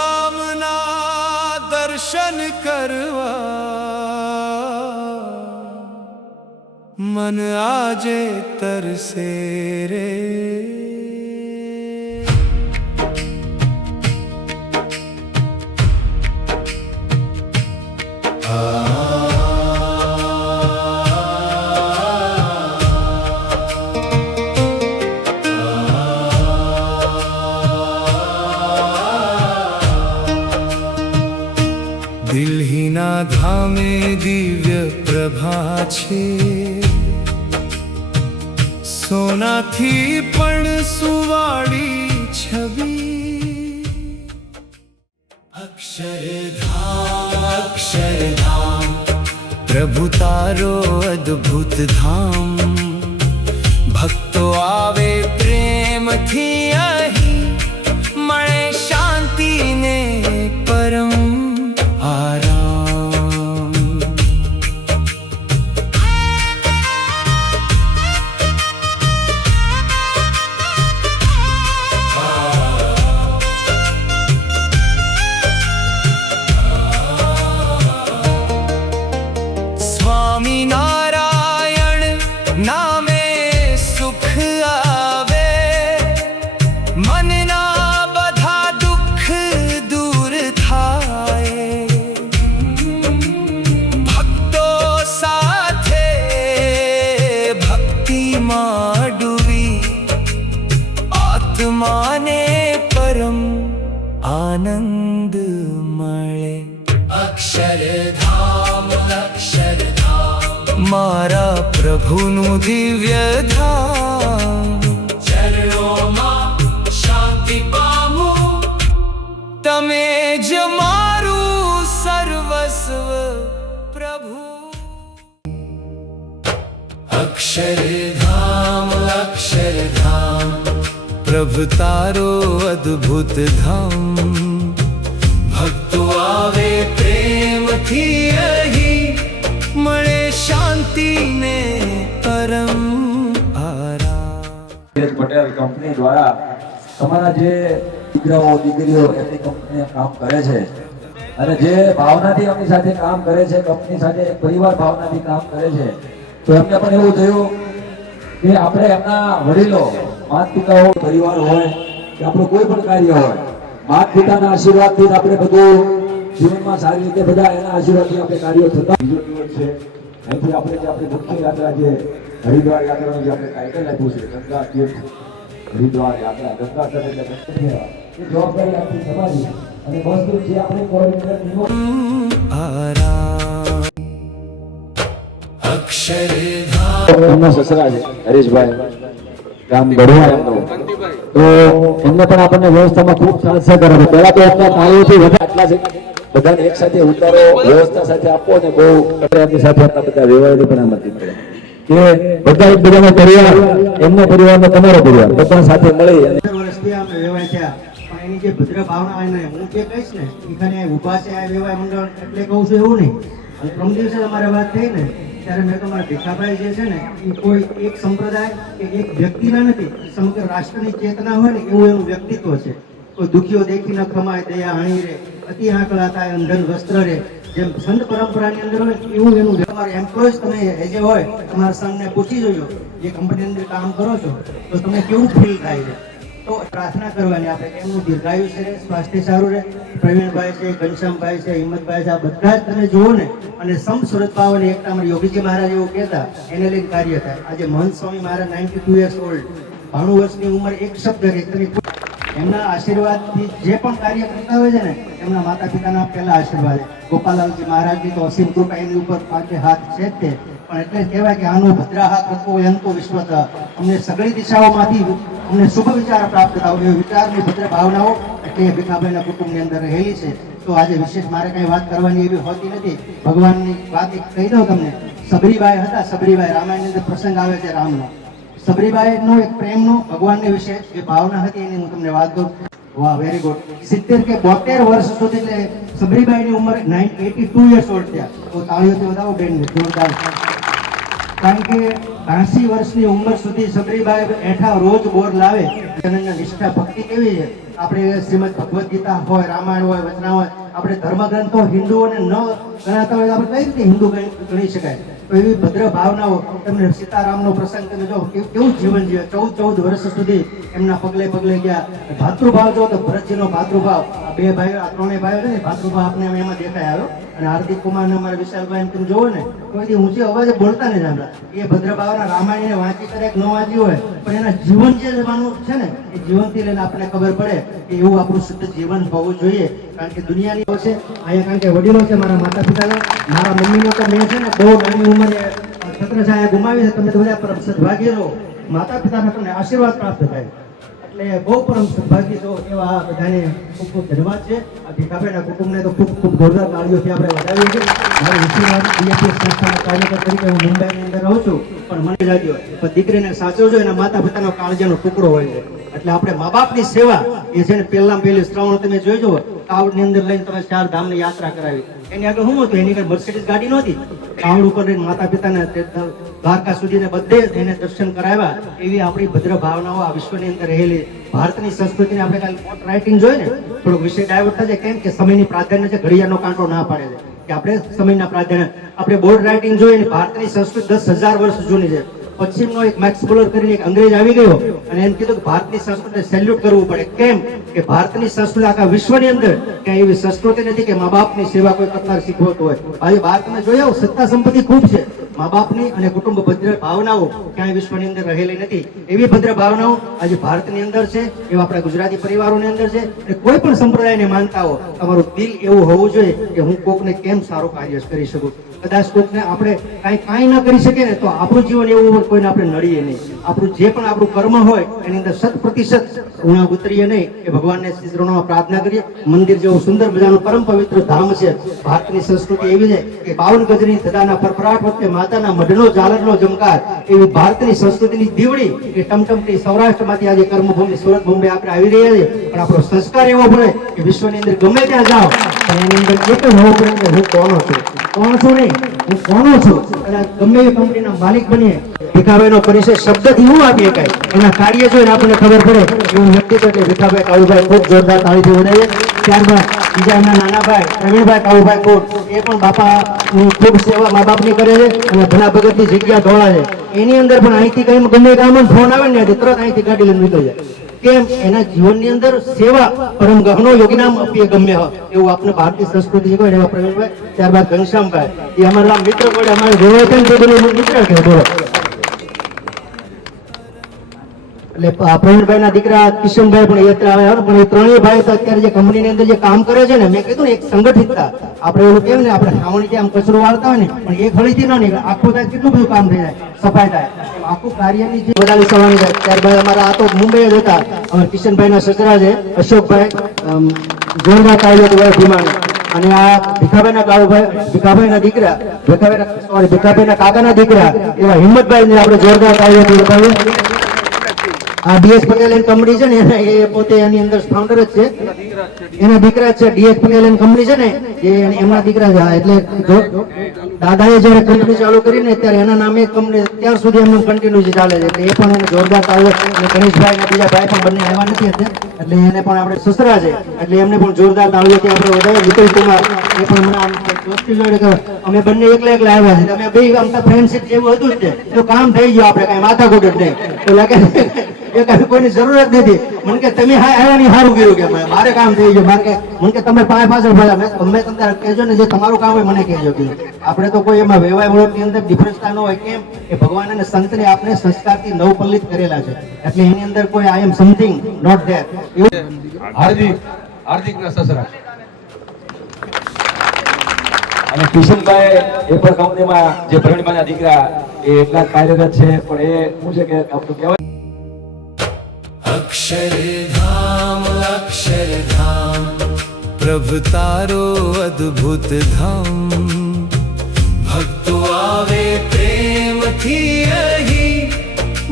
અક્ષરધામના દર્શન કરવા મન આજે તરસે રે. દિલ્હીના ધામે દિવ્ય પ્રભા છે, સોનાથી પણ સુવાળી છબી. અક્ષરધામ અક્ષરધામ પ્રભુ તારો અદ્ભુત ધામ. ભક્તો આવે પ્રેમથી અહીં, મળે શાંતિ ને પરમ આરામ. સ્વામિનારાયણ નામે સુખ આવે, મનના બધા દુઃખ દૂર થાય. ભક્તો સાથે ભક્તિમાં ડૂબી, આત્માને પરમ આનંદ મળે. અક્ષરધામ અક્ષરધામ મારા પ્રભુનું દિવ્ય ધામ. ચરણોમાં શાંતિ પામું, તમે જ મારું સર્વસ્વ પ્રભુ. અક્ષરધામ અક્ષરધામ પ્રભુ તારો અદ્ભુત ધામ. ભક્તો આવે પ્રેમથી અહીં, મળે શાંતિ ને પરમ આરામ. પટેલ કંપની દ્વારા તમારા જે દીકરાઓ દીકરીઓ એમની કંપની કામ કરે છે અને જે ભાવનાથી એમની સાથે કામ કરે છે, કંપની સાથે પરિવાર ભાવનાથી કામ કરે છે, તો એમને પણ એવું થયું કે આપણે એમના વડીલો માતા પિતાઓ પરિવાર હોય કે આપણું કોઈ પણ કાર્ય હોય, માતા પિતાના આશીર્વાદથી આપણે બધું જીવનમાં સારી રીતે બધા એના આશીર્વાદથી આપણે કાર્યો થતા. બીજો દિવસ છે અહીંથી આપણે જે આપણી મુખ્ય યાત્રા જે હરિદ્વાર યાત્રાનું જે આપણે ટાઇટલ આપ્યું છે ગંગા તીર્થ હરિદ્વાર યાત્રા. ગંગા તીર્થ એટલે એ જવાબદારી આપણી સમાજની અને બસ જે આપણે કોર્ડિનેટર આરામ. અક્ષરધામ એમના સસરા છે હરીશભાઈ, ગામ ગઢવા એમનું, તો એમને પણ આપણને વ્યવસ્થામાં ખૂબ સાથ સહકાર આપે. પહેલા તો એમના તાળીઓથી વધારે આટલા છે બધાને એક સાથે ઉતારો વ્યવસ્થા સાથે આપો ને બહુ એમની સાથે આપણા બધા વ્યવહારની પણ આમાંથી મળે કે બધા એકબીજાનો પરિવાર, એમનો પરિવારનો તમારો પરિવાર બધા સાથે મળી અને વર્ષથી અમે વ્યવહાર થયા. પણ એની જે ભદ્ર ભાવના હોય ને, હું જે કહીશ ને એખાને ઉભા છે આ વ્યવહાર મંડળ એટલે કહું છું એવું નહીં. અને પ્રથમ દિવસે અમારે વાત થઈ ને ત્યારે મેં તમારા ભીખાભાઈ જે છે ને એ કોઈ એક સંપ્રદાય કે એક વ્યક્તિના નથી, સમગ્ર રાષ્ટ્રની ચેતના હોય ને એવું એનું વ્યક્તિત્વ છે. કોઈ દુખીઓ દેખી ન ખમાય દયા હણી રે, અતિ આંકડા થાય અંધન વસ્ત્ર રે, જેમ સંત પરંપરાની અંદર હોય એવું એનું વ્યવહાર. એમ્પ્લોઈઝ તમે જે હોય તમારા સંઘને પૂછી જોજો, જે કંપની અંદર કામ કરો છો તો તમને કેવું ફીલ થાય છે. તો પ્રાર્થના કરવાની આપણે એમનું દીર્ઘાયુષ્ય રહે, સ્વાસ્થ્ય સારું રહે. પ્રવીણભાઈ છે, ઘનશ્યામભાઈ છે, હિંમતભાઈ છે, આ બધા જ તમે જુઓ ને અને સમ સુરત પાવન એકતા. અમારે યોગીજી મહારાજ એવું કહેતા, એને લઈને કાર્ય થાય. આજે મહંત સ્વામી મહારાજ 92 years old, 92 વર્ષની ઉંમર, એક શબ્દ એમના આશીર્વાદથી જે પણ કાર્ય કરતા હોય છે ને એમના માતા પિતાના પહેલા આશીર્વાદ. ગોપાલાલજી મહારાજની તો અસીમ કૃપા એની ઉપર પાંચે હાથ છે જ તે. પણ એટલે કહેવાય કે આનું ભદ્રાહાત રખો યંતો વિશ્વત. અમને સગળી દિશાઓમાંથી અમને શુભ વિચાર પ્રાપ્ત થતા હોય, વિચારની ભદ્ર ભાવનાઓ એટલે ભીખાભાઈના કુટુંબની અંદર રહેલી છે. તો આજે વિશેષ મારે કઈ વાત કરવાની એવી હોતી નથી. ભગવાનની વાત એક કહી દઉં તમને. સબરીબાઈ હતા, સબરીબાઈ રામાયણની અંદર પ્રસંગ આવે છે રામનો. સબરીબાઈનો એક પ્રેમનો ભગવાનને વિશે જે ભાવના હતી એની હું તમને વાત કરું. વાહ, વેરી ગુડ. 70 કે 72 વર્ષ સુધી એટલે સબરીબાઈની ઉંમર 82 years old થયા. તો તાળીઓથી વધાવો બેન, જોરદાર. કારણ કે 80 વર્ષની ઉંમર સુધી સબરીબાઈ એઠા રોજ બોર લાવે. અને નિષ્ઠા ભક્તિ કેવી છે? આપણે શ્રીમદ ભગવદ્ ગીતા હોય, રામાયણ હોય, વચના હોય, આપણે ધર્મગ્રંથો હિન્દુઓને ન ગણાતા હોય આપણે કઈ રીતે હિન્દુ ગણી શકાય? તો એવી ભદ્ર ભાવનાઓ. તમને સીતારામનો પ્રસંગ તમે જો કેવું જીવન જીવે. 14 વર્ષ સુધી એમના પગલે પગલે ગયા. ભાતૃભાવ જો તો ભરતજીનો ભાતૃભાવ, આ બે ભાઈઓ, આ ત્રણેય ભાઈઓ છે ને, ભાતૃભાવ આપણે એમાં દેખાય આવ્યો. અને હાર્દિક કુમાર ને અમારા વિશાલભાઈ તમે જોવો ને, કોઈ ઊંચી અવાજે બોલતા નહીં સાંભળા. એ ભદ્ર ભાવના રામાયણને વાંચી કરે ન વાંચી હોય, પણ એના જીવન જે જવાનું છે ને, એ જીવનથી લઈને આપણને ખબર પડે કે એવું આપણું શુદ્ધ જીવન હોવું જોઈએ. કારણ કે દુનિયાની છે અહીંયા, કારણ કે વડીલો છે, મારા માતા પિતાના, મારા મમ્મીનો તો મેં છે ને બહુ નાની ઉંમરે છત્રછાયા ગુમાવી છે. તમે તો બધા પરમ સદભાગ્ય રહો, માતા પિતાના તમને આશીર્વાદ પ્રાપ્ત થાય. એટલે બહુ પરમ સદભાગ્ય છો. એવા બધાને ખૂબ ખૂબ ધન્યવાદ છે. આ ભીખાભાઈના કુટુંબને તો ખૂબ ખૂબ જોરદાર તાળીઓથી આપણે વધાવીએ છીએ. મારી વિશ્વનાથ બીએપીએસ સંસ્થાના કાર્યકર તરીકે હું મુંબઈની અંદર રહું છું, પણ મને જાગ્યો પણ દીકરીને સાચવજો, એના માતા પિતાનો કાળજાનો ટુકડો હોય છે. એટલે આપણે મા બાપની સેવા એ છે ને, પહેલી શ્રાવણ તમે જોઈ જુઓ, કાવડની અંદર લઈને તમે 4 ધામની યાત્રા કરાવી. એની આગળ શું હતું? એની આગળ મર્સિડીઝ ગાડી નહોતી. કાવડ ઉપર લઈને માતા પિતાને દ્વારકા સુધીને બધે એને દર્શન કરાવ્યા. એવી આપણી ભદ્ર ભાવનાઓ આ વિશ્વની અંદર રહેલી. ભારતની સંસ્કૃતિને આપણે કાલે પોટ રાઇટિંગ જોઈએ ને, થોડોક વિષય ડાયવર્ટ થાય છે. કેમ કે સમયની પ્રાધાન્ય છે, ઘડિયાળનો કાંટો ના પાડે છે કે આપણે સમયના પ્રાધાન્ય. આપણે બોર્ડ રાઇટિંગ જોઈએ ને, ભારતની સંસ્કૃતિ 10,000 વર્ષ જૂની છે. પશ્ચિમનો એક મેક્સ બોલર કરીને એક અંગ્રેજ આવી ગયો અને એમ કીધું કે ભારતની સંસ્કૃતિને સેલ્યુટ કરવું પડે. કેમ કે ભારતની સંસ્કૃતિ આખા વિશ્વની અંદર ક્યાંય એવી સંસ્કૃતિ નથી કે મા બાપની સેવા કોઈ કરનાર શીખવતું હોય. આજે બહાર તમે જોયા સત્તા સંપત્તિ ખૂબ છે, મા બાપની અને કુટુંબ ભદ્ર ભાવનાઓ ક્યાંય વિશ્વની અંદર રહેલી નથી. એવી ભદ્ર ભાવનાઓ આજે ભારતની અંદર છે, એવા આપણા ગુજરાતી પરિવારોની અંદર છે. અને કોઈ પણ સંપ્રદાયને માનતા હો, તમારું દિલ એવું હોવું જોઈએ કે હું કોકને કેમ સારું કાર્ય કરી શકું. કદાચ કોકને આપણે કાંઈ ન કરી શકીએ ને, તો આપણું જીવન એવું કોઈને આપણે નડીએ નહીં. આપણું જે પણ આપણું કર્મ હોય એની અંદર 100% ઉણા ઉતરીએ નહીં. એ ભગવાનને ચરણોમાં પ્રાર્થના કરીએ. મંદિર જેવું સુંદર મજાનું પરમ પવિત્ર ધામ છે. ભારતની સંસ્કૃતિ એવી છે કે 52 ગજની ધજાના પરપરાટ વખતે માતાના મઢનો ઝાલરનો જમકાર, એવી ભારતની સંસ્કૃતિની દીવડી એ ટમટમતી સૌરાષ્ટ્રમાંથી આજે કર્મભૂમિ સુરત બોમ્બે આપણે આવી રહ્યા છે. પણ આપણો સંસ્કાર એવો પડે કે વિશ્વની અંદર ગમે ત્યાં જાઓ પણ એની અંદર એક જ હોવું પડે કે હું કોનો છું. કોણ છું નહીં, હું કોનો છું. અને ગમે એ કંપનીના માલિક બનીએ, ભીખાભાઈનો પરિચય શબ્દથી હું આપી શકાય, એના કાર્ય જોઈને આપણને ખબર પડે એવું વ્યક્તિત્વ એટલે ભીખાભાઈ કાળુભાઈ ખૂબ જોરદાર તાળીથી વધાવીએ. ત્યારબાદ બીજા એમના નાના ભાઈ પ્રવીણભાઈ કાળુભાઈ કોટ, એ પણ બાપાની ખૂબ સેવા મા બાપની કરે છે અને ભલા ભગતની જગ્યા ધોળા છે. એની અંદર પણ અહીંથી કઈ ગમે કામ ફોન આવે ને તરત અહીંથી ગાડી લઈને નીકળી જાય. કેમ? એના જીવનની અંદર સેવા પરમ ગહનો યોગીનામ આપીએ ગમે એવું આપણે ભારતીય સંસ્કૃતિ શીખવાય. એવા પ્રવીણભાઈ, ત્યારબાદ ઘનશ્યામભાઈ, એ અમારા મિત્ર પડે, અમારે ગોળો મિત્ર કે બોલો. એટલે પ્રવીણભાઈ ના દીકરા કિશનભાઈ પણ યાત્રા આવે, પણ એ ત્રણેય ભાઈ તો અત્યારે જે કંપનીની અંદર જે કામ કરે છે ને, મેં કીધું ને એક સંગઠિતતા. આપણે એવું કેમ ને, આપણે ખાવણી આમ કચરો વાળતા હોય ને, પણ એક હળીથી ન નીકળે, આખું થાય કેટલું બધું કામ થઈ જાય, સફાઈ થાય, આખું કાર્યની જે વધારે સવાની થાય. ત્યારબાદ અમારા આ તો મુંબઈ જ હતા, અમારા કિશનભાઈ ના સસરા છે અશોકભાઈ, જોરદાર કાર્ય ભીમાણી. અને આ ભીખાભાઈના કાળુભાઈ, ભીખાભાઈના દીકરા, ભીખાભાઈના કાકાના દીકરા એવા હિંમતભાઈ ને આપણે જોરદાર કાર્ય બતાવીએ. આ ડીએસ પટેલ એન્ડ કંપની છે ને, એ પોતે એની અંદર ફાઉન્ડર જ છે, એના દીકરા છે. ડીએસ પટેલ એન્ડ કંપની છે ને, એ એમના દીકરા છે. એટલે દાદાએ જયારે કંપની ચાલુ કરી ને, ત્યારે એના નામે કંપની અત્યાર સુધી એમનું કન્ટિન્યુ ચાલે છે. એટલે એ પણ એને જોરદાર ચાલે. અને ગણેશભાઈ અને બીજા ભાઈ પણ બંને આવ્યા નથી એટલે એને પણ આપણે સસરા છે, એટલે એમને પણ જોરદાર તાળીઓથી આપણે વધારે. વિપુલ કુમાર, એ પણ મને આમ દોસ્તી જોડે અમે બંને એકલા આવ્યા છે. અમે બે આમ ફ્રેન્ડશીપ જેવું હતું જ ને, તો કામ થઈ ગયું, આપણે કઈ માથાકૂટ જ નહીં. તો લાગે એ કઈ કોઈની જરૂરત નથી. મને કે તમે આવ્યા નહીં, સારું કર્યું કે મારે કામ થઈ ગયું. મારે કે મને કે તમે પાછળ ભલા તમે તમને કહેજો ને, જે તમારું કામ હોય મને કહેજો. આપણે તો કોઈ એમાં વ્યવહાર ઓળખની અંદર ડિફરન્સતા ન હોય. કેમ કે ભગવાન અને સંતને આપણે સંસ્કારથી નવપલ્લિત કરેલા છે, એટલે એની અંદર કોઈ આઈ એમ સમથિંગ નોટ ધેર. હાર્દિકના સસરા અને કિશનભાઈ એ પણ કંપનીમાં જે પ્રવીણભાઈના દીકરા એ એટલા કાર્યરત છે. પણ એ શું છે કે આપણું કહેવાય અક્ષરધામ પ્રભુ તારો અદ્ભુત ધામ. ભક્તો આવે પ્રેમથી અહીં,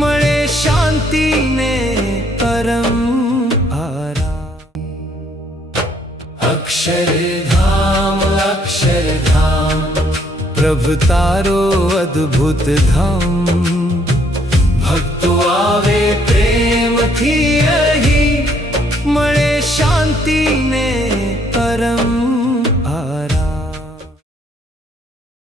મળે શાંતિ ને પરમ આરામ. અક્ષરધામ પ્રભુ તારો અદ્ભુત ધામ ભક્તો આવે પ્રેમથી